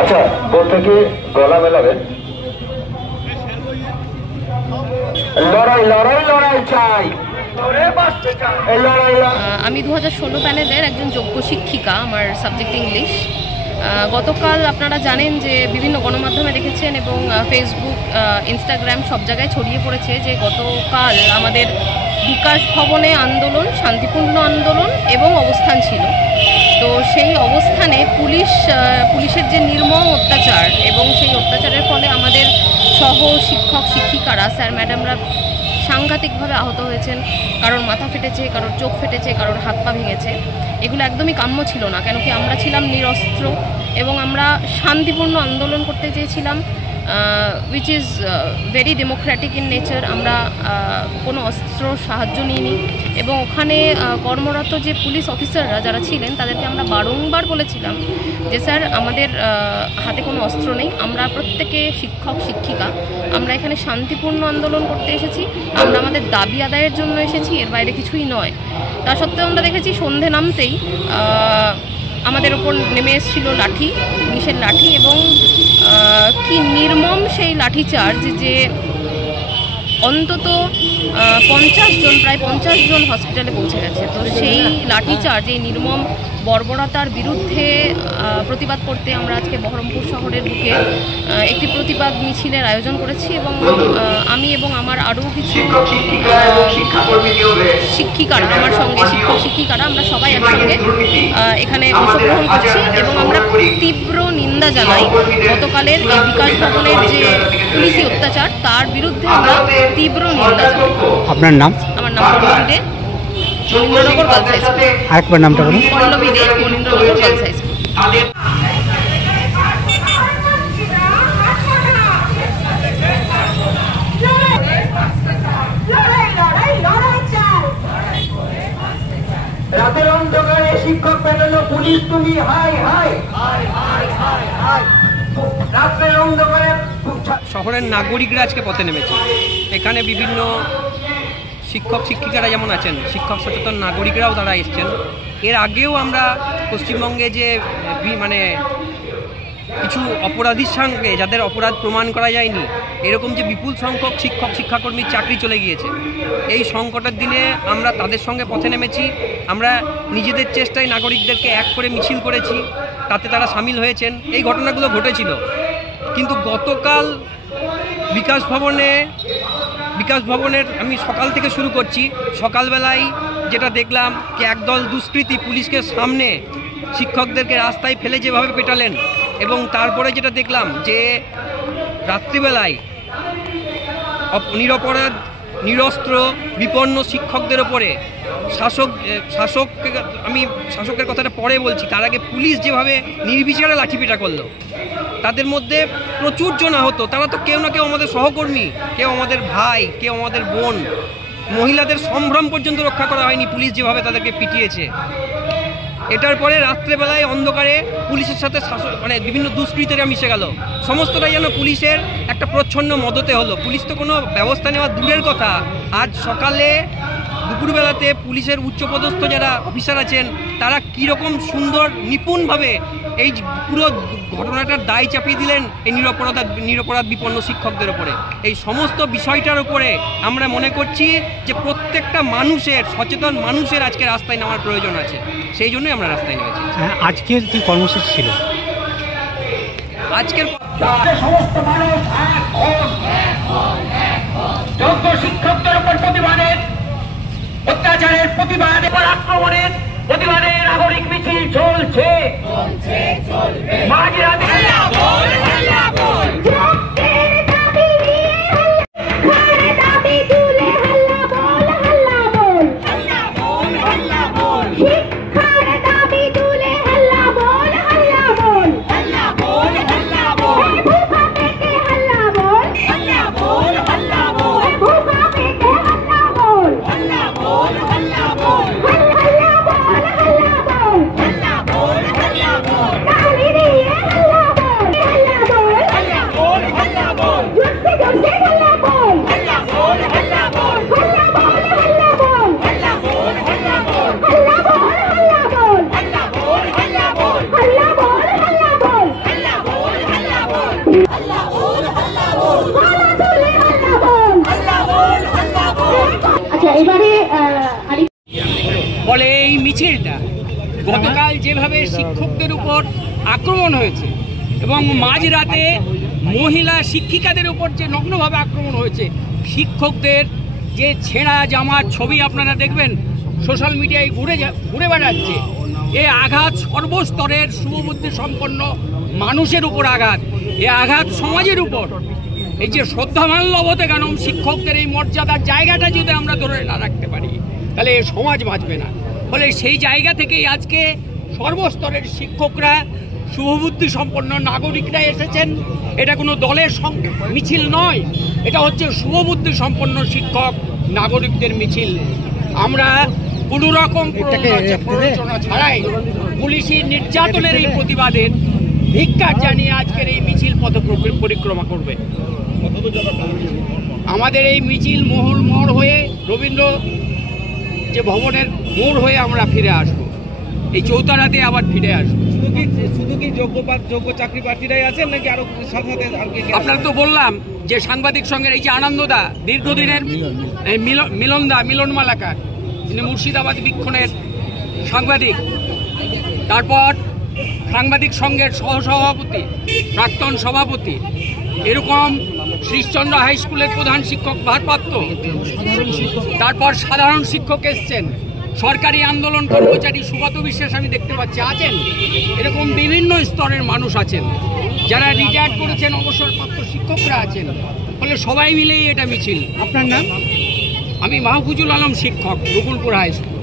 আচ্ছা, প্রত্যেকে গলা মেলাবেন। লড়াই লড়াই লড়াই চাই। আমি 2016 প্যানেলের একজন যোগ্য শিক্ষিকা, আমার সাবজেক্ট ইংলিশ। গতকাল আপনারা জানেন যে বিভিন্ন গণমাধ্যমে দেখেছেন এবং ফেসবুক, ইনস্টাগ্রাম সব জায়গায় ছড়িয়ে পড়েছে যে গতকাল আমাদের বিকাশ ভবনে আন্দোলন, শান্তিপূর্ণ আন্দোলন এবং অবস্থান ছিল। তো সেই অবস্থানে পুলিশের যে নির্মম অত্যাচার এবং সেই অত্যাচারের ফলে আমাদের সহ শিক্ষক শিক্ষিকারা, স্যার ম্যাডামরা সাংঘাতিকভাবে আহত হয়েছেন। কারোর মাথা ফেটেছে, কারোর চোখ ফেটেছে, কারোর হাত পা ভেঙেছে। এগুলো একদমই কাম্য ছিল না, কেন কি আমরা ছিলাম নিরস্ত্র এবং আমরা শান্তিপূর্ণ আন্দোলন করতে চেয়েছিলাম, which is very Democratic in nature. আমরা কোনো অস্ত্র সাহায্য নিইনি এবং ওখানে কর্মরত যে পুলিশ অফিসাররা যারা ছিলেন তাদেরকে আমরা বারংবার বলেছিলাম যে স্যার আমাদের হাতে কোনো অস্ত্র নেই, আমরা প্রত্যেকে শিক্ষক শিক্ষিকা, আমরা এখানে শান্তিপূর্ণ আন্দোলন করতে এসেছি, আমরা আমাদের দাবি আদায়ের জন্য এসেছি, এর বাইরে কিছুই নয়। তা সত্ত্বেও আমরা দেখেছি সন্ধে নামতেই আমাদের ওপর নেমে এসেছিল লাঠি, পুলিশের লাঠি, এবং কি নির্মম সেই লাঠিচার্জ যে অন্তত 50 জন, প্রায় 50 জন হসপিটালে পৌঁছে গেছে। তো সেই লাঠিচার্জ, এই নির্মম বর্বরতার বিরুদ্ধে প্রতিবাদ করতে আমরা আজকে বহরমপুর শহরের বুকে একটি প্রতিবাদ মিছিলের আয়োজন করেছি এবং আমি এবং আমার আরও কিছু শিক্ষিকারা, আমার সঙ্গে শিক্ষক শিক্ষিকারা, আমরা সবাই একসঙ্গে এখানে অংশগ্রহণ করছি এবং আমরা তীব্র নিন্দা জানাই গতকালের এই বিকাশ ভবনের যে পুলিশি অত্যাচার, তার বিরুদ্ধে আমরা তীব্র নিন্দা জানাই। আপনার নাম? আমার নাম পল্লবী দে, মনীন্দ্রনগর গার্লস হাই স্কুল। আরেকবার নামটা বলুন। পল্লবী দে, মনীন্দ্রনগর গার্লস হাই স্কুল। রাতের অন্ধকারে শিক্ষক প্যানেল পুলিশ তুমি high high high high high high. রাতের অন্ধকারে শহরের নাগরিকরা আজকে পথে নেমেছে। এখানে বিভিন্ন শিক্ষক শিক্ষিকারা যেমন আছেন, শিক্ষক সচেতন নাগরিকরাও তারা এসছেন। এর আগেও আমরা পশ্চিমবঙ্গে যে মানে কিছু অপরাধীর সঙ্গে, যাদের অপরাধ প্রমাণ করা যায়নি, এরকম যে বিপুল সংখ্যক শিক্ষক শিক্ষাকর্মীর চাকরি চলে গিয়েছে, এই সংকটের দিনে আমরা তাদের সঙ্গে পথে নেমেছি। আমরা নিজেদের চেষ্টায় নাগরিকদেরকে এক করে মিছিল করেছি, তাতে তারা সামিল হয়েছেন। এই ঘটনাগুলো ঘটেছিল, কিন্তু গতকাল বিকাশ ভবনের আমি সকাল থেকে শুরু করছি। সকালবেলায় যেটা দেখলাম যে একদল দুষ্কৃতী পুলিশকে সামনে শিক্ষকদেরকে রাস্তায় ফেলে যেভাবে পেটালেন, এবং তারপরে যেটা দেখলাম যে রাত্রিবেলায় নিরপরাধ নিরস্ত্র বিপন্ন শিক্ষকদের ওপরে শাসকের কথাটা পরে বলছি, তার আগে পুলিশ যেভাবে নির্বিচারে লাঠিপেটা করলো, তাদের মধ্যে প্রচুর জন আহত। তারা তো কেউ না কেউ আমাদের সহকর্মী, কেউ আমাদের ভাই, কেউ আমাদের বোন। মহিলাদের সম্ভ্রম পর্যন্ত রক্ষা করা হয়নি, পুলিশ যেভাবে তাদেরকে পিটিয়েছে। এটার পরে রাত্রেবেলায় অন্ধকারে পুলিশের সাথে মানে বিভিন্ন দুষ্কৃতীরা মিশে গেল। সমস্তটাই যেন পুলিশের একটা প্রচ্ছন্ন মদতে হলো। পুলিশ তো কোনো ব্যবস্থা নেওয়া দূরের কথা, আজ সকালে দুপুরবেলাতে পুলিশের উচ্চপদস্থ যারা অফিসার আছেন তারা কীরকম সুন্দর নিপুণভাবে এই পুরো ঘটনাটার দায় চাপিয়ে দিলেন এই নিরপরাধ বিপন্ন শিক্ষকদের ওপরে। এই সমস্ত বিষয়টার উপরে আমরা মনে করছি যে প্রত্যেকটা মানুষের, সচেতন মানুষের আজকে রাস্তায় নামার প্রয়োজন আছে, সেই জন্যই আমরা রাস্তায় নেমেছি। আজকের কি কর্মসূচি ছিল? আজকের সমস্ত মানুষ যোগ্য শিক্ষকদের উপর প্রতিবাদের, অত্যাচারের প্রতিবাদে, আক্রমণের প্রতিবাদে নাগরিক মিছিল চলছে। মাঝরাতে গতকাল যেভাবে শিক্ষকদের উপর আক্রমণ হয়েছে এবং মাঝরাতে মহিলা শিক্ষিকাদের উপর যে নগ্নভাবে আক্রমণ হয়েছে, শিক্ষকদের যে ছেঁড়া জামার ছবি আপনারা দেখবেন সোশ্যাল মিডিয়ায় ঘুরে বেড়াচ্ছে, এই আঘাত সর্বস্তরের শুভবুদ্ধি সম্পন্ন মানুষের উপর আঘাত, এই আঘাত সমাজের উপর। এই যে শ্রদ্ধামান্য অবদানম শিক্ষকদের এই মর্যাদার জায়গাটা যদি আমরা ধরে না রাখতে পারি, তাহলে এই সমাজ বাঁচবে না। ফলে সেই জায়গা থেকেই আজকে সর্বস্তরের শিক্ষকরা, শুভবুদ্ধি সম্পন্ন নাগরিকরা এসেছেন। এটা কোনো দলের মিছিল নয়, এটা হচ্ছে শুভবুদ্ধি সম্পন্ন শিক্ষক নাগরিকদের মিছিল। আমরা কোনো রকম প্ররোচনা ছাড়াই পুলিশি নির্যাতনের এই প্রতিবাদের ধিক্কার জানিয়ে আজকের এই মিছিল পথ পরিক্রমা করবে। আমাদের এই মিছিল মোড় হয়ে রবীন্দ্র যে ভবনের মোড় হয়ে আমরা ফিরে আসবো, এই চৌতারাতে আবার ফিরে আসবো। শুধু কি যোগ্য চাকরি প্রার্থীরাই আছেন নাকি আরো সাথে আপনারা তো বললাম যে সাংবাদিক সঙ্গের এই যে আনন্দদা, দীর্ঘদিনের মিলন মালাকার, তিনি মুর্শিদাবাদ বীক্ষণের সাংবাদিক, তারপর সাংবাদিক সংঘের সহসভাপতি, প্রাক্তন সভাপতি, এরকম শ্রীশচন্দ্র হাই স্কুলের প্রধান শিক্ষক ভারপ্রাপ্ত, তারপর সাধারণ শিক্ষক এসছেন, সরকারি আন্দোলন কর্মচারী সুগত বিশ্বাস আমি দেখতে পাচ্ছি আছেন, এরকম বিভিন্ন স্তরের মানুষ আছেন, যারা রিটায়ার্ড করেছেন, অবসরপ্রাপ্ত শিক্ষকরা আছেন। ফলে সবাই মিলেই এটা মিছিল। আপনার নাম? আমি মাহফুজুল আলম, শিক্ষক, রকুলপুর হাই স্কুল।